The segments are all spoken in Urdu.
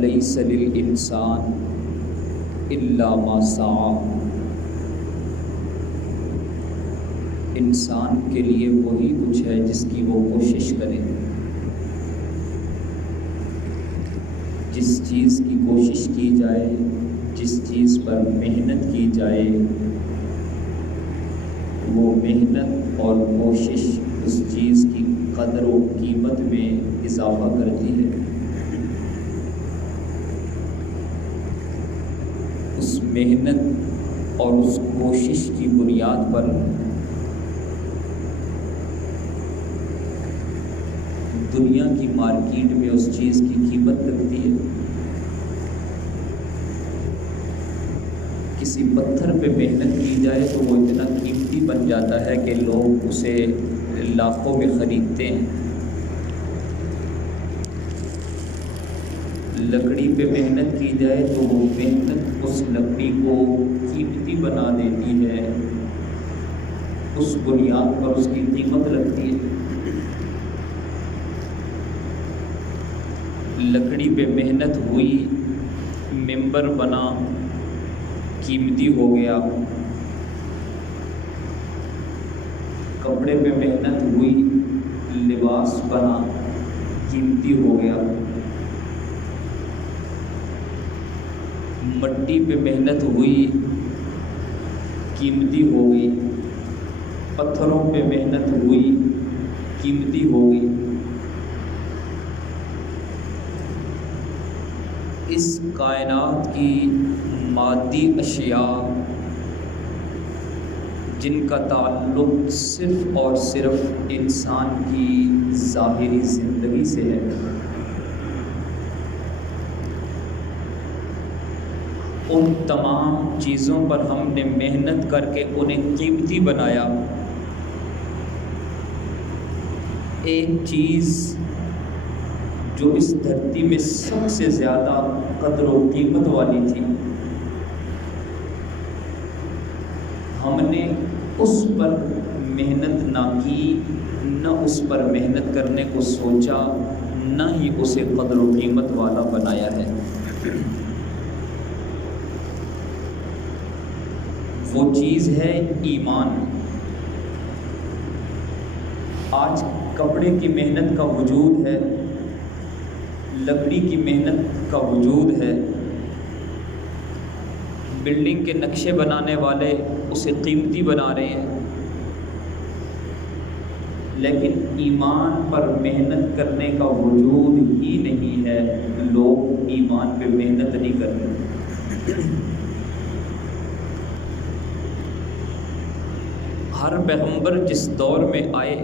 لیس للانسان الا ما سعی، انسان کے لیے وہی کچھ ہے جس کی وہ کوشش کرے۔ جس چیز کی کوشش کی جائے، جس چیز پر محنت کی جائے، وہ محنت اور کوشش اس چیز کی قدر و قیمت میں اضافہ کرتی ہے۔ اس محنت اور اس کوشش کی بنیاد پر دنیا کی مارکیٹ میں اس چیز کی قیمت لگتی ہے۔ کسی پتھر پہ محنت کی جائے تو وہ اتنا قیمتی بن جاتا ہے کہ لوگ اسے لاکھوں میں خریدتے ہیں۔ لکڑی پہ محنت کی جائے تو وہ محنت اس لکڑی کو قیمتی بنا دیتی ہے، اس بنیاد پر اس کی قیمت لگتی ہے۔ لکڑی پہ محنت ہوئی، ممبر بنا، قیمتی ہو گیا۔ کپڑے پہ محنت ہوئی، لباس بنا، قیمتی ہو گیا۔ مٹی پہ محنت ہوئی، قیمتی ہو گئی۔ پتھروں پہ محنت ہوئی، قیمتی ہو گئی۔ اس کائنات کی مادی اشیاء جن کا تعلق صرف اور صرف انسان کی ظاہری زندگی سے ہے، ان تمام چیزوں پر ہم نے محنت کر کے انہیں قیمتی بنایا۔ ایک چیز جو اس دھرتی میں سب سے زیادہ قدر و قیمت والی تھی، ہم نے اس پر محنت نہ کی، نہ اس پر محنت کرنے کو سوچا، نہ ہی اسے قدر و قیمت والا بنایا ہے۔ وہ چیز ہے ایمان۔ آج کپڑے کی محنت کا وجود ہے، لکڑی کی محنت کا وجود ہے، بلڈنگ کے نقشے بنانے والے اسے قیمتی بنا رہے ہیں، لیکن ایمان پر محنت کرنے کا وجود ہی نہیں ہے۔ لوگ ایمان پہ محنت نہیں کرتے۔ ہر پیغمبر جس دور میں آئے،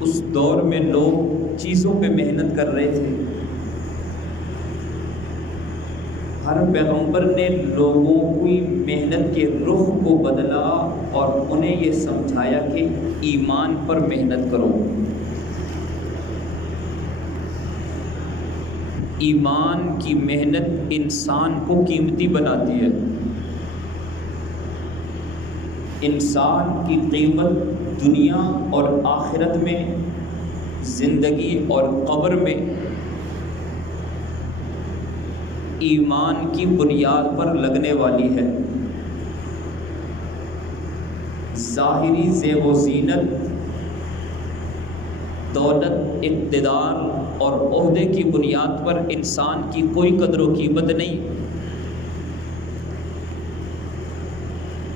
اس دور میں لوگ چیزوں پہ محنت کر رہے تھے۔ ہر پیغمبر نے لوگوں کی محنت کے رخ کو بدلا اور انہیں یہ سمجھایا کہ ایمان پر محنت کرو۔ ایمان کی محنت انسان کو قیمتی بناتی ہے۔ انسان کی قیمت دنیا اور آخرت میں، زندگی اور قبر میں ایمان کی بنیاد پر لگنے والی ہے۔ ظاہری زیب و زینت، دولت، اقتدار اور عہدے کی بنیاد پر انسان کی کوئی قدر و قیمت نہیں۔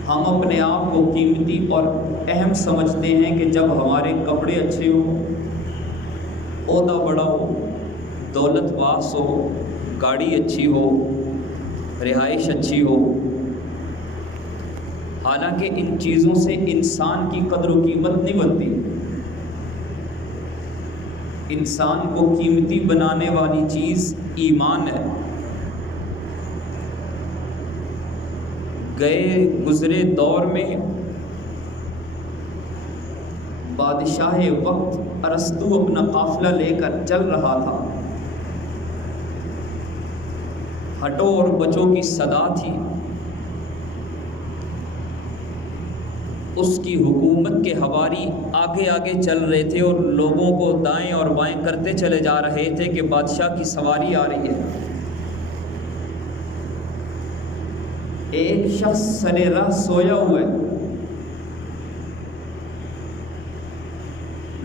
ہم اپنے آپ کو قیمتی اور اہم سمجھتے ہیں کہ جب ہمارے کپڑے اچھے ہوں، عہدہ بڑا ہو، دولت واس ہو، گاڑی اچھی ہو، رہائش اچھی ہو۔ حالانکہ ان چیزوں سے انسان کی قدر و قیمت نہیں بنتی۔ انسان کو قیمتی بنانے والی چیز ایمان ہے۔ گئے گزرے دور میں بادشاہ وقت ارسطو اپنا قافلہ لے کر چل رہا تھا۔ ہٹو اور بچوں کی صدا تھی۔ اس کی حکومت کے حواری آگے آگے چل رہے تھے اور لوگوں کو دائیں اور بائیں کرتے چلے جا رہے تھے کہ بادشاہ کی سواری آ رہی ہے۔ ایک شخص سر راہ سویا ہوا ہے،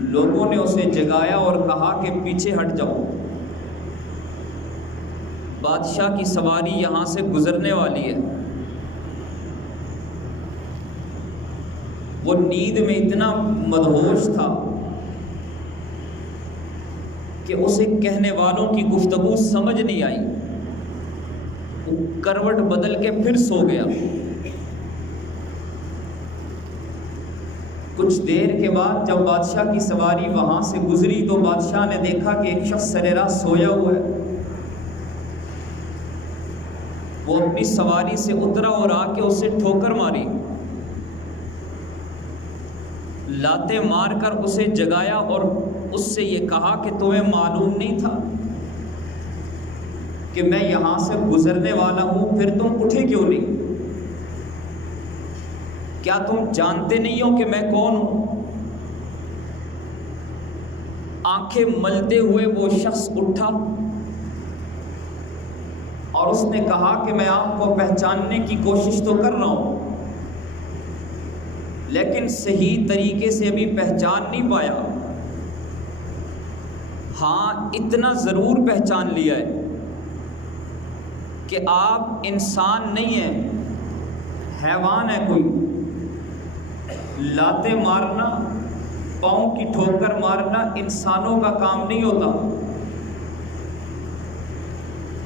لوگوں نے اسے جگایا اور کہا کہ پیچھے ہٹ جاؤ، بادشاہ کی سواری یہاں سے گزرنے والی ہے۔ وہ نیند میں اتنا مدہوش تھا کہ اسے کہنے والوں کی گفتگو سمجھ نہیں آئی، وہ کروٹ بدل کے پھر سو گیا۔ کچھ دیر کے بعد جب بادشاہ کی سواری وہاں سے گزری تو بادشاہ نے دیکھا کہ ایک شخص سر راہ سویا ہوا ہے۔ وہ اپنی سواری سے اترا اور آ کے اسے ٹھوکر ماری، لاتیں مار کر اسے جگایا اور اس سے یہ کہا کہ تمہیں معلوم نہیں تھا کہ میں یہاں سے گزرنے والا ہوں، پھر تم اٹھے کیوں نہیں؟ کیا تم جانتے نہیں ہو کہ میں کون ہوں؟ آنکھیں ملتے ہوئے وہ شخص اٹھا اور اس نے کہا کہ میں آپ کو پہچاننے کی کوشش تو کر رہا ہوں، لیکن صحیح طریقے سے ابھی پہچان نہیں پایا۔ ہاں اتنا ضرور پہچان لیا ہے کہ آپ انسان نہیں ہیں، حیوان ہے کوئی۔ لاتیں مارنا، پاؤں کی ٹھوکر مارنا انسانوں کا کام نہیں ہوتا۔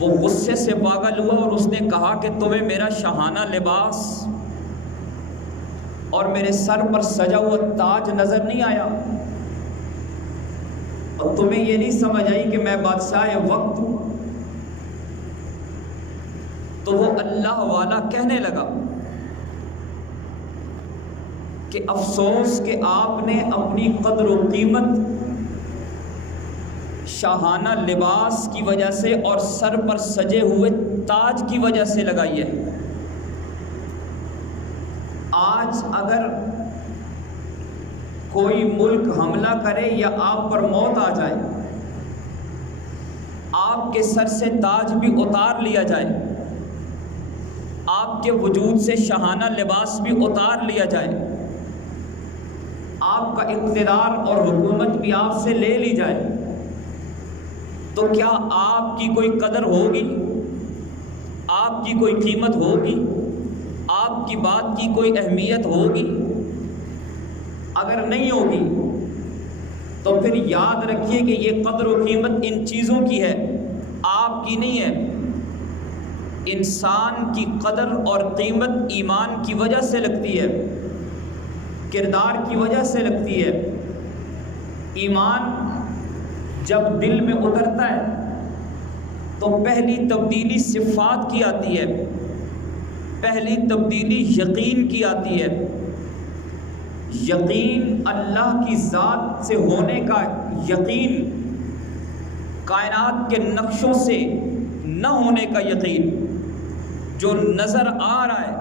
وہ غصے سے پاگل ہوا اور اس نے کہا کہ تمہیں میرا شاہانہ لباس اور میرے سر پر سجا ہوا تاج نظر نہیں آیا؟ اور تمہیں یہ نہیں سمجھ آئی کہ میں بادشاہ وقت ہوں؟ تو وہ اللہ والا کہنے لگا کہ افسوس کہ آپ نے اپنی قدر و قیمت شاہانہ لباس کی وجہ سے اور سر پر سجے ہوئے تاج کی وجہ سے لگائی ہے۔ آج اگر کوئی ملک حملہ کرے یا آپ پر موت آ جائے، آپ کے سر سے تاج بھی اتار لیا جائے، آپ کے وجود سے شاہانہ لباس بھی اتار لیا جائے، آپ کا اقتدار اور حکومت بھی آپ سے لے لی جائے، تو کیا آپ کی کوئی قدر ہوگی؟ آپ کی کوئی قیمت ہوگی؟ آپ کی بات کی کوئی اہمیت ہوگی؟ اگر نہیں ہوگی تو پھر یاد رکھیے کہ یہ قدر و قیمت ان چیزوں کی ہے، آپ کی نہیں ہے۔ انسان کی قدر اور قیمت ایمان کی وجہ سے لگتی ہے، کردار کی وجہ سے لگتی ہے۔ ایمان جب دل میں اترتا ہے تو پہلی تبدیلی صفات کی آتی ہے، پہلی تبدیلی یقین کی آتی ہے۔ یقین اللہ کی ذات سے ہونے کا یقین، کائنات کے نقشوں سے نہ ہونے کا یقین، جو نظر آ رہا ہے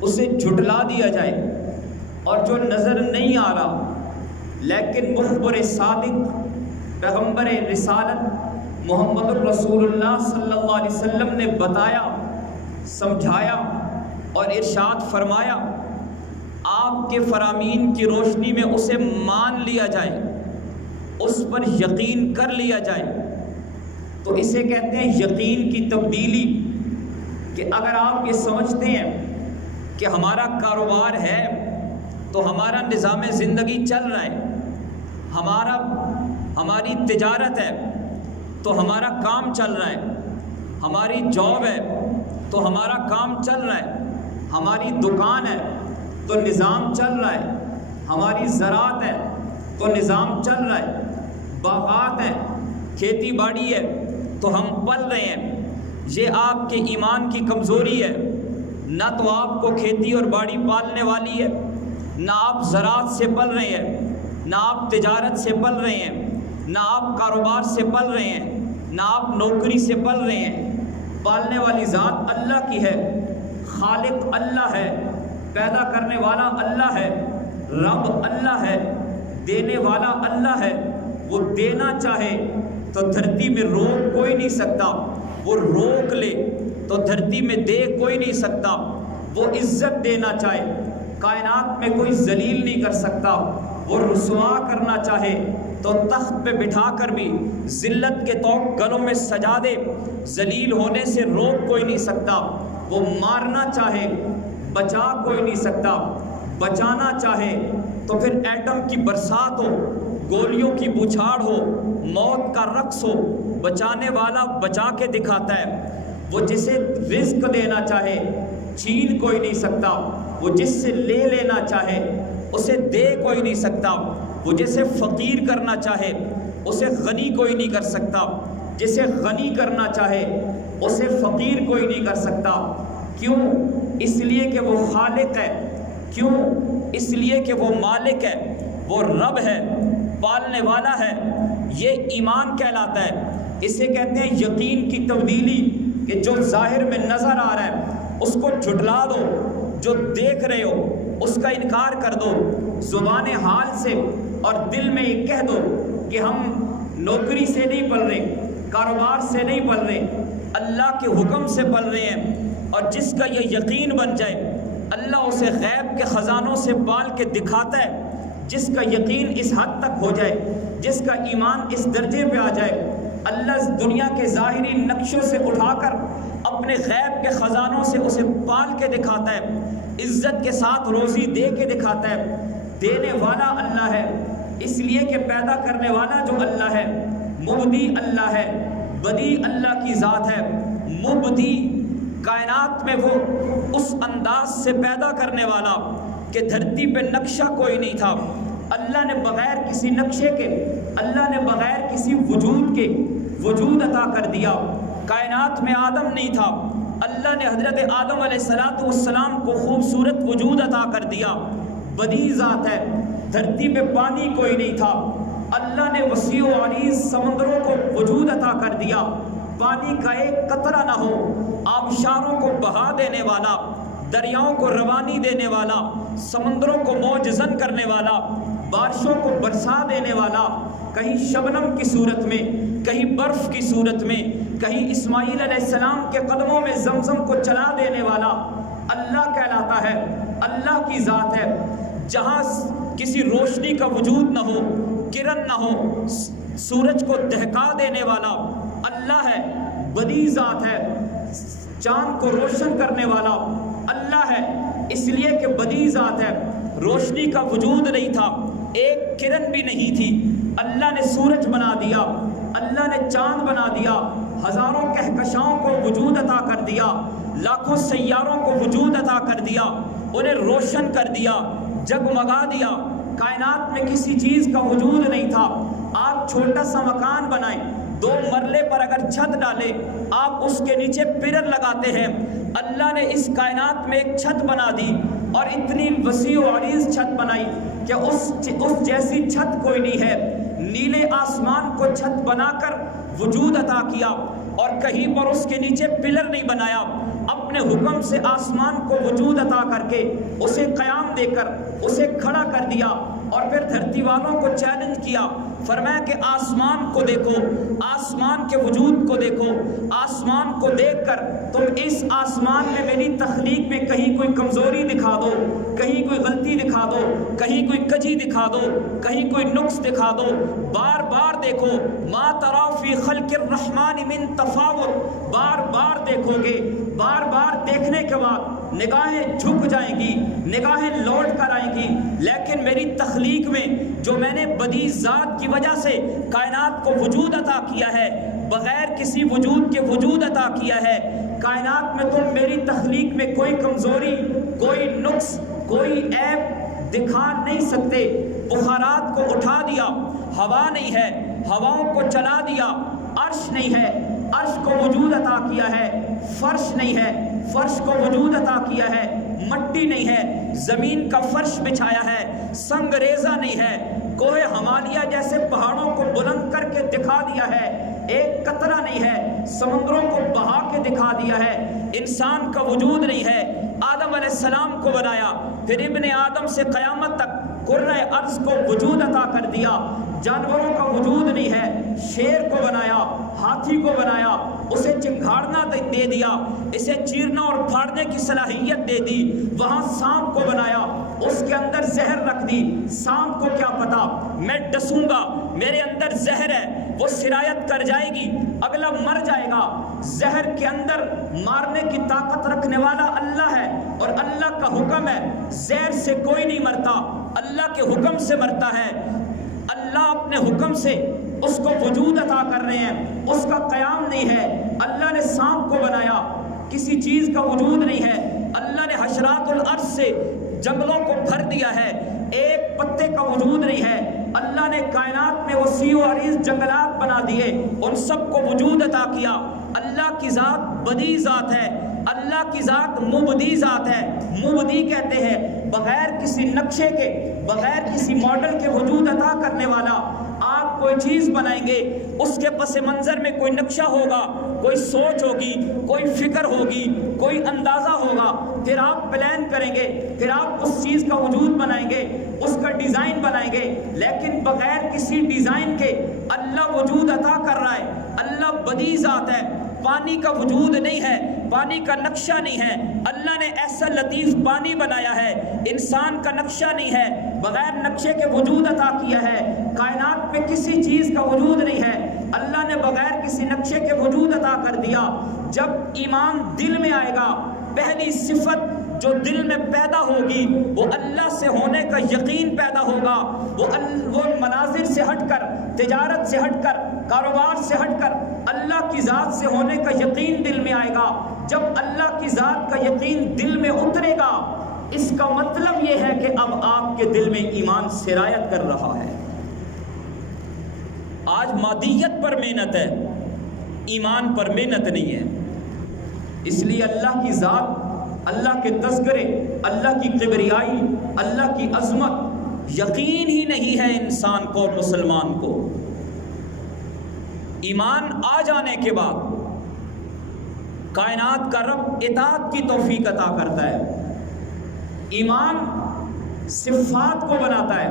اسے جھٹلا دیا جائے، اور جو نظر نہیں آ رہا لیکن مخبر صادق پیغمبر رسالت محمد الرسول اللہ صلی اللہ علیہ وسلم نے بتایا، سمجھایا اور ارشاد فرمایا، آپ کے فرامین کی روشنی میں اسے مان لیا جائے، اس پر یقین کر لیا جائے، تو اسے کہتے ہیں یقین کی تبدیلی۔ کہ اگر آپ یہ سمجھتے ہیں کہ ہمارا کاروبار ہے تو ہمارا نظام زندگی چل رہا ہے، ہماری تجارت ہے تو ہمارا کام چل رہا ہے، ہماری جاب ہے تو ہمارا کام چل رہا ہے، ہماری دکان ہے تو نظام چل رہا ہے، ہماری زراعت ہے تو نظام چل رہا ہے، باغات ہیں، کھیتی باڑی ہے تو ہم پل رہے ہیں۔ یہ آپ کے ایمان کی کمزوری ہے، نہ تو آپ کو کھیتی اور باڑی پالنے والی ہے، نہ آپ زراعت سے پل رہے ہیں، نہ آپ تجارت سے پل رہے ہیں، نہ آپ کاروبار سے پل رہے ہیں، نہ آپ نوکری سے پل رہے ہیں۔ پالنے والی ذات اللہ کی ہے، خالق اللہ ہے، پیدا کرنے والا اللہ ہے، رب اللہ ہے، دینے والا اللہ ہے۔ وہ دینا چاہے تو دھرتی میں روک کوئی نہیں سکتا، وہ روک لے تو دھرتی میں دے کوئی نہیں سکتا۔ وہ عزت دینا چاہے کائنات میں کوئی ذلیل نہیں کر سکتا، وہ رسوا کرنا چاہے تو تخت پہ بٹھا کر بھی ذلت کے طوق گلوں میں سجا دے، ذلیل ہونے سے روک کوئی نہیں سکتا۔ وہ مارنا چاہے بچا کوئی نہیں سکتا، بچانا چاہے تو پھر ایٹم کی برسات ہو، گولیوں کی بچھاڑ ہو، موت کا رقص ہو، بچانے والا بچا کے دکھاتا ہے۔ وہ جسے رزق دینا چاہے چھین کوئی نہیں سکتا، وہ جس سے لے لینا چاہے اسے دے کوئی نہیں سکتا، وہ جسے فقیر کرنا چاہے اسے غنی کوئی نہیں کر سکتا، جسے غنی کرنا چاہے اسے فقیر کوئی نہیں کر سکتا۔ کیوں؟ اس لیے کہ وہ خالق ہے، کیوں؟ اس لیے کہ وہ مالک ہے، وہ رب ہے، پالنے والا ہے۔ یہ ایمان کہلاتا ہے، اسے کہتے ہیں یقین کی تبدیلی، کہ جو ظاہر میں نظر آ رہا ہے اس کو جھٹلا دو، جو دیکھ رہے ہو اس کا انکار کر دو، زبان حال سے اور دل میں یہ کہہ دو کہ ہم نوکری سے نہیں پل رہے، کاروبار سے نہیں پل رہے، اللہ کے حکم سے پل رہے ہیں۔ اور جس کا یہ یقین بن جائے اللہ اسے غیب کے خزانوں سے پال کے دکھاتا ہے۔ جس کا یقین اس حد تک ہو جائے، جس کا ایمان اس درجے پہ آ جائے، اللہ دنیا کے ظاہری نقشوں سے اٹھا کر اپنے غیب کے خزانوں سے اسے پال کے دکھاتا ہے، عزت کے ساتھ روزی دے کے دکھاتا ہے۔ دینے والا اللہ ہے، اس لیے کہ پیدا کرنے والا جو اللہ ہے مبدی اللہ ہے، بدی اللہ کی ذات ہے۔ مبدی کائنات میں وہ اس انداز سے پیدا کرنے والا کہ دھرتی پہ نقشہ کوئی نہیں تھا، اللہ نے بغیر کسی نقشے کے، اللہ نے بغیر کسی وجود کے وجود عطا کر دیا۔ کائنات میں آدم نہیں تھا، اللہ نے حضرت آدم علیہ السلام کو خوبصورت وجود عطا کر دیا، بدیع ذات ہے۔ دھرتی پہ پانی کوئی نہیں تھا، اللہ نے وسیع و عریض سمندروں کو وجود عطا کر دیا، پانی کا ایک قطرہ نہ ہو، آبشاروں کو بہا دینے والا، دریاؤں کو روانی دینے والا، سمندروں کو موج زن کرنے والا، بارشوں کو برسا دینے والا، کہیں شبنم کی صورت میں، کہیں برف کی صورت میں، کہیں اسماعیل علیہ السلام کے قدموں میں زمزم کو چلا دینے والا اللہ کہلاتا ہے، اللہ کی ذات ہے۔ جہاں کسی روشنی کا وجود نہ ہو، کرن نہ ہو، سورج کو دہکا دینے والا اللہ ہے، بدیع ذات ہے۔ چاند کو روشن کرنے والا اللہ ہے، اس لیے کہ بدیع ذات ہے۔ روشنی کا وجود نہیں تھا، ایک کرن بھی نہیں تھی، اللہ نے سورج بنا دیا، اللہ نے چاند بنا دیا، ہزاروں کہکشاؤں کو وجود عطا کر دیا، لاکھوں سیاروں کو وجود عطا کر دیا، انہیں روشن کر دیا، جگمگا دیا۔ کائنات میں کسی چیز کا وجود نہیں تھا، آپ چھوٹا سا مکان بنائیں، 2 مرلے پر اگر چھت ڈالے آپ اس کے نیچے پلر لگاتے ہیں، اللہ نے اس کائنات میں ایک چھت بنا دی اور اتنی وسیع و عریض چھت بنائی کہ اس جیسی چھت کوئی نہیں ہے۔ نیلے آسمان کو چھت بنا کر وجود عطا کیا اور کہیں پر اس کے نیچے پلر نہیں بنایا، اپنے حکم سے آسمان کو وجود عطا کر کے اسے قیام دے کر اسے کھڑا کر دیا، اور پھر دھرتی والوں کو چیلنج کیا، فرمایا کہ آسمان کو دیکھو، آسمان کے وجود کو دیکھو، آسمان کو دیکھ کر تم اس آسمان میں میری تخلیق میں کہیں کوئی کمزوری دکھا دو، کہیں کوئی غلطی دکھا دو، کہیں کوئی کجی دکھا دو، کہیں کوئی نقص دکھا دو، بار بار دیکھو، ما ترا فی خلق الرحمن من تفاوت، بار بار دیکھو گے، بار بار دیکھنے کے بعد نگاہیں جھک جائیں گی، نگاہیں لوٹ کر آئیں گی، لیکن میری تخلیق میں جو میں نے بدیع ذات کی وجہ سے کائنات کو وجود عطا کیا ہے، بغیر کسی وجود کے وجود عطا کیا ہے، کائنات میں تم میری تخلیق میں کوئی کمزوری، کوئی نقص، کوئی عیب دکھا نہیں سکتے۔ بخارات کو اٹھا دیا، ہوا نہیں ہے، ہواؤں کو چلا دیا، عرش نہیں ہے، عرش کو وجود عطا کیا ہے، فرش نہیں ہے، فرش کو وجود عطا کیا ہے، مٹی نہیں ہے، زمین کا فرش بچھایا ہے، سنگ ریزہ نہیں ہے، کوہ ہمالیہ جیسے پہاڑوں کو بلند کر کے دکھا دیا ہے، ایک قطرہ نہیں ہے، سمندروں کو بہا کے دکھا دیا ہے، انسان کا وجود نہیں ہے، آدم آدم علیہ السلام کو بنایا، پھر ابن آدم سے قیامت تک کرۂ ارض کو وجود عطا کر دیا۔ جانوروں کا وجود نہیں ہے، شیر کو بنایا، ہاتھی کو بنایا، اسے چنگھاڑنا دے دیا، اسے چیرنا اور پھاڑنے کی صلاحیت دے دی۔ وہاں سانپ کو بنایا، اس کے اندر زہر رکھ دی۔ سانپ کو کیا پتا میں ڈسوں گا، میرے اندر زہر ہے، وہ سرایت کر جائے گی، اگلا مر جائے گا۔ زہر کے اندر مارنے کی طاقت رکھنے والا اللہ ہے، اور اللہ کا حکم ہے زہر سے کوئی نہیں مرتا، اللہ کے حکم سے مرتا ہے۔ اللہ اپنے حکم سے اس کو وجود عطا کر رہے ہیں، اس کا قیام نہیں ہے۔ اللہ نے سانپ کو بنایا، کسی چیز کا وجود نہیں ہے۔ اللہ نے حشرات الارض سے جنگلوں کو بھر دیا ہے، ایک پتے کا وجود نہیں ہے۔ اللہ نے کائنات میں وسیع و عریض جنگلات بنا دیے، ان سب کو وجود عطا کیا۔ اللہ کی ذات بدیع ذات ہے، اللہ کی ذات مبدی ذات ہے۔ مبدی کہتے ہیں بغیر کسی نقشے کے، بغیر کسی ماڈل کے وجود عطا کرنے والا۔ آپ کوئی چیز بنائیں گے، اس کے پس منظر میں کوئی نقشہ ہوگا، کوئی سوچ ہوگی، کوئی فکر ہوگی، کوئی اندازہ ہوگا، پھر آپ پلان کریں گے، پھر آپ اس چیز کا وجود بنائیں گے، اس کا ڈیزائن بنائیں گے۔ لیکن بغیر کسی ڈیزائن کے اللہ وجود عطا کر رہا ہے۔ اللہ بدیع ذات ہے، پانی کا وجود نہیں ہے، پانی کا نقشہ نہیں ہے۔ اللہ نے ایسا لطیف پانی بنایا ہے، انسان کا نقشہ نہیں ہے، بغیر نقشے کے وجود عطا کیا ہے۔ کائنات میں کسی چیز کا وجود نہیں ہے، اللہ نے بغیر کسی نقشے کے وجود عطا کر دیا۔ جب ایمان دل میں آئے گا، پہلی صفت جو دل میں پیدا ہوگی وہ اللہ سے ہونے کا یقین پیدا ہوگا۔ وہ مناظر سے ہٹ کر، تجارت سے ہٹ کر، کاروبار سے ہٹ کر اللہ کی ذات سے ہونے کا یقین دل میں آئے گا۔ جب اللہ کی ذات کا یقین دل میں اترے گا، اس کا مطلب یہ ہے کہ اب آپ کے دل میں ایمان سرایت کر رہا ہے۔ آج مادیت پر محنت ہے، ایمان پر محنت نہیں ہے۔ اس لیے اللہ کی ذات، اللہ کے تذکرے، اللہ کی کبریائی، اللہ کی عظمت یقین ہی نہیں ہے انسان کو، مسلمان کو۔ ایمان آ جانے کے بعد کائنات کا رب اطاعت کی توفیق عطا کرتا ہے۔ ایمان صفات کو بناتا ہے،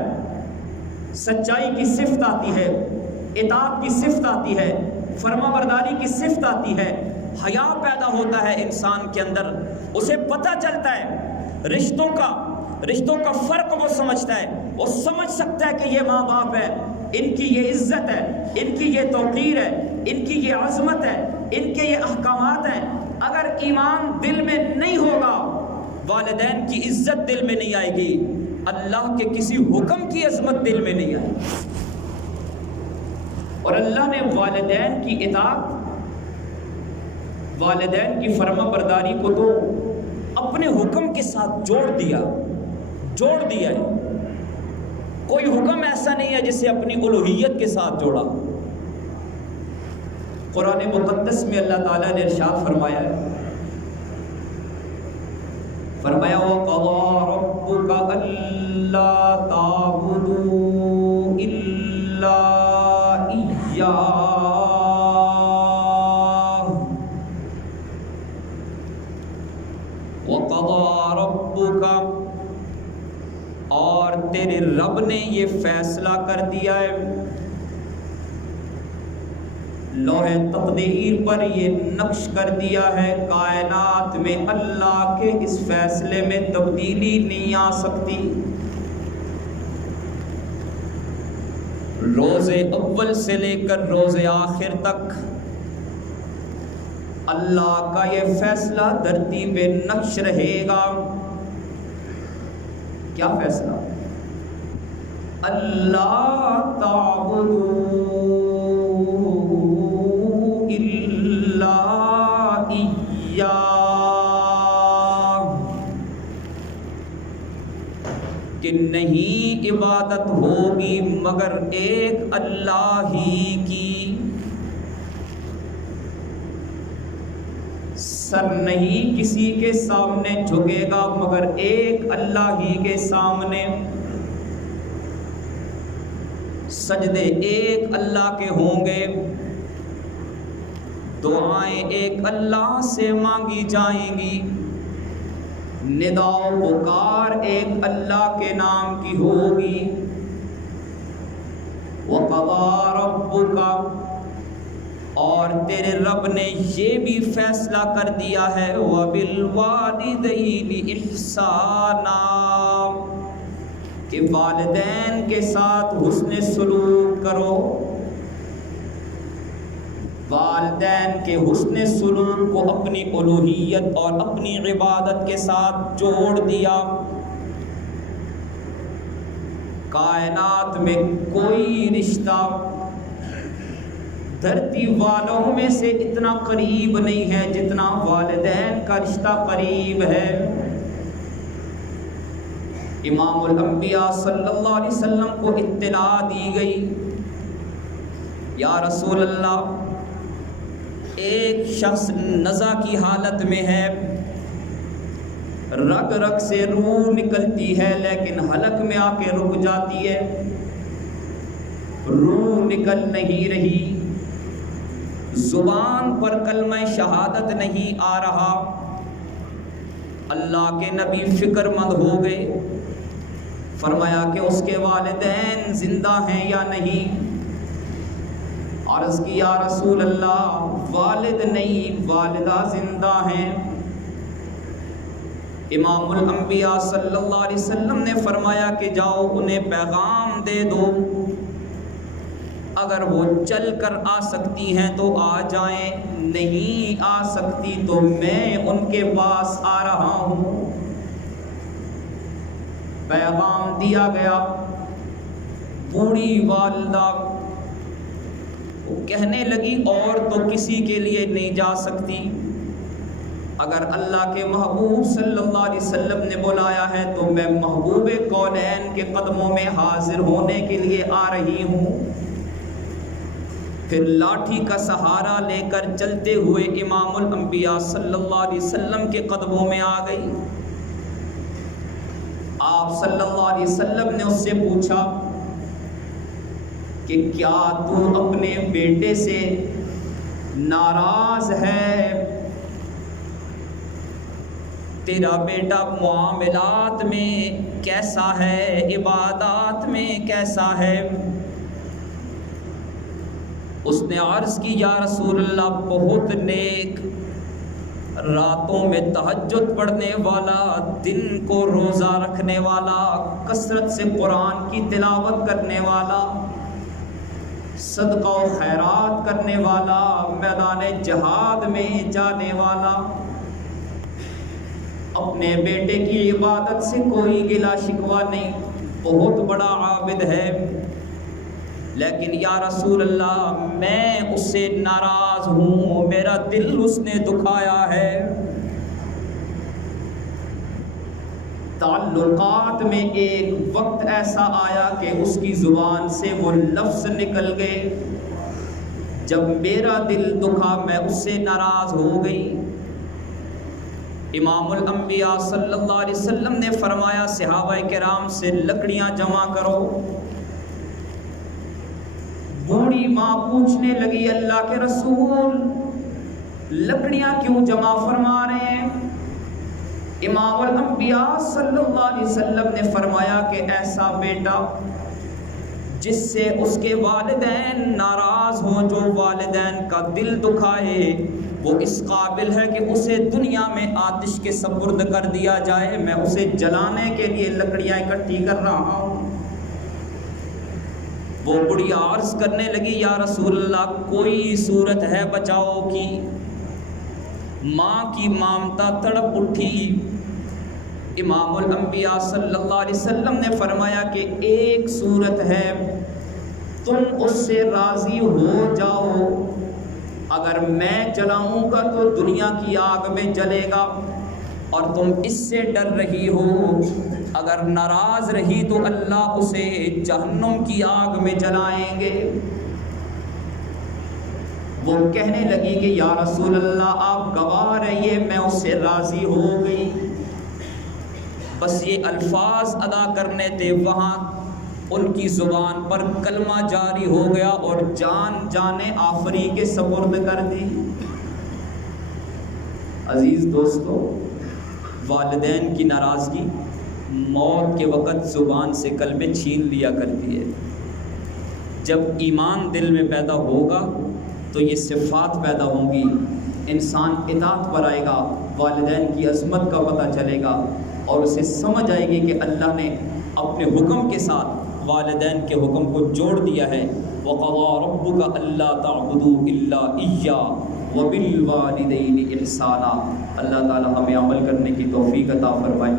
سچائی کی صفت آتی ہے، اطاعت کی صفت آتی ہے، فرما برداری کی صفت آتی ہے، حیا پیدا ہوتا ہے انسان کے اندر، اسے پتہ چلتا ہے رشتوں کا فرق وہ سمجھتا ہے، وہ سمجھ سکتا ہے کہ یہ ماں باپ ہے، ان کی یہ عزت ہے، ان کی یہ توقیر ہے، ان کی یہ عظمت ہے، ان کے یہ احکامات ہیں۔ اگر ایمان دل میں نہیں ہوگا، والدین کی عزت دل میں نہیں آئے گی، اللہ کے کسی حکم کی عظمت دل میں نہیں آئے گی۔ اور اللہ نے والدین کی اطاعت، والدین کی فرما برداری کو تو اپنے حکم کے ساتھ جوڑ دیا ہے۔ کوئی حکم ایسا نہیں ہے جسے اپنی الوہیت کے ساتھ جوڑا۔ قرآن مقدس میں اللہ تعالیٰ نے ارشاد فرمایا ہے، وَقَضَىٰ رَبُّكَ أَلَّا تَعْبُدُوا إِلَّا إِيَّاهُ وَقَضَىٰ رَبُّكَ، اور تیرے رب نے یہ فیصلہ کر دیا ہے، لوح تقدیر پر یہ نقش کر دیا ہے، کائنات میں اللہ کے اس فیصلے میں تبدیلی نہیں آ سکتی۔ روز اول سے لے کر روز آخر تک اللہ کا یہ فیصلہ دھرتی پہ نقش رہے گا۔ کیا فیصلہ؟ اللہ تعبدوا الا ایاہ، کہ نہیں عبادت ہوگی مگر ایک اللہ ہی کی، سر نہیں کسی کے سامنے جھکے گا مگر ایک اللہ ہی کے سامنے، سجدے ایک اللہ کے ہوں گے، دعائیں ایک اللہ سے مانگی جائیں گی، ندا و پکار ایک اللہ کے نام کی ہوگی. وَقَضَىٰ رَبُّكَ، اور تیرے رب نے یہ بھی فیصلہ کر دیا ہے وَبِالْوَالِدَيْنِ إِحْسَانًا، کہ والدین کے ساتھ حسن سلوک کرو. والدین کے حسن سلوک کو اپنی الوہیت اور اپنی عبادت کے ساتھ جوڑ دیا. کائنات میں کوئی رشتہ دھرتی والوں میں سے اتنا قریب نہیں ہے جتنا والدین کا رشتہ قریب ہے. امام الانبیاء صلی اللہ علیہ وسلم کو اطلاع دی گئی، یا رسول اللہ، ایک شخص نزع کی حالت میں ہے، رگ رگ سے روح نکلتی ہے لیکن حلق میں آ کے رک جاتی ہے، روح نکل نہیں رہی، زبان پر کلمہ شہادت نہیں آ رہا. اللہ کے نبی فکر مند ہو گئے، فرمایا کہ اس کے والدین زندہ ہیں یا نہیں. عرض کی یا رسول اللہ، والد نہیں والدہ زندہ ہیں. امام الانبیاء صلی اللہ علیہ وسلم نے فرمایا کہ جاؤ انہیں پیغام دے دو، اگر وہ چل کر آ سکتی ہیں تو آ جائیں، نہیں آ سکتی تو میں ان کے پاس آ رہا ہوں. پیغام دیا گیا. بوڑھی والدہ کہنے لگی اور تو کسی کے لیے نہیں جا سکتی، اگر اللہ کے محبوب صلی اللہ علیہ وسلم نے بلایا ہے تو میں محبوب کونین کے قدموں میں حاضر ہونے کے لیے آ رہی ہوں. پھر لاٹھی کا سہارا لے کر چلتے ہوئے امام الانبیاء صلی اللہ علیہ وسلم کے قدموں میں آ گئی. آپ صلی اللہ علیہ وسلم نے اس سے پوچھا کہ کیا تو اپنے بیٹے سے ناراض ہے؟ تیرا بیٹا معاملات میں کیسا ہے، عبادات میں کیسا ہے؟ اس نے عرض کی یا رسول اللہ، بہت نیک، راتوں میں تہجد پڑھنے والا، دن کو روزہ رکھنے والا، کثرت سے قرآن کی تلاوت کرنے والا، صدقہ و خیرات کرنے والا، میدان جہاد میں جانے والا. اپنے بیٹے کی عبادت سے کوئی گلہ شکوہ نہیں، بہت بڑا عابد ہے، لیکن یا رسول اللہ میں اس سے ناراض ہوں، میرا دل اس نے دکھایا ہے. تعلقات میں ایک وقت ایسا آیا کہ اس کی زبان سے وہ لفظ نکل گئے، جب میرا دل دکھا میں اس سے ناراض ہو گئی. امام الانبیاء صلی اللہ علیہ وسلم نے فرمایا صحابہ کرام سے لکڑیاں جمع کرو. بوڑھی ماں پوچھنے لگی اللہ کے رسول لکڑیاں کیوں جمع فرما رہے ہیں؟ امام الانبیاء صلی اللہ علیہ وسلم نے فرمایا کہ ایسا بیٹا جس سے اس کے والدین ناراض ہوں، جو والدین کا دل دکھائے، وہ اس قابل ہے کہ اسے دنیا میں آتش کے سپرد کر دیا جائے. میں اسے جلانے کے لیے لکڑیاں اکٹھی کر رہا ہوں. وہ بڑی عرض کرنے لگی یا رسول اللہ، کوئی صورت ہے بچاؤ کی؟ ماں کی مامتا تڑپ اٹھی. امام الانبیاء صلی اللہ علیہ وسلم نے فرمایا کہ ایک صورت ہے، تم اس سے راضی ہو جاؤ، اگر میں جلاؤں گا تو دنیا کی آگ میں جلے گا، اور تم اس سے ڈر رہی ہو، اگر ناراض رہی تو اللہ اسے جہنم کی آگ میں جلائیں گے. وہ کہنے لگی کہ یا رسول اللہ آپ گواہ رہیے، میں اس سے راضی ہو گئی. بس یہ الفاظ ادا کرنے تھے، وہاں ان کی زبان پر کلمہ جاری ہو گیا اور جان جانے آفری کے سپرد کر دی. عزیز دوستو، والدین کی ناراضگی موت کے وقت زبان سے کلمے چھین لیا کرتی ہے۔ جب ایمان دل میں پیدا ہوگا تو یہ صفات پیدا ہوں گی، انسان اطاعت پر آئے گا، والدین کی عظمت کا پتہ چلے گا اور اسے سمجھ آئے گی کہ اللہ نے اپنے حکم کے ساتھ والدین کے حکم کو جوڑ دیا ہے۔ وَقَضَىٰ رَبُّكَ أَلَّا تَعْبُدُوا إِلَّا إِيَّاهُ وَبِالْوَالِدَيْنِ إِحْسَانًا۔ اللہ تعالی ہمیں عمل کرنے کی توفیق عطا فرمائے۔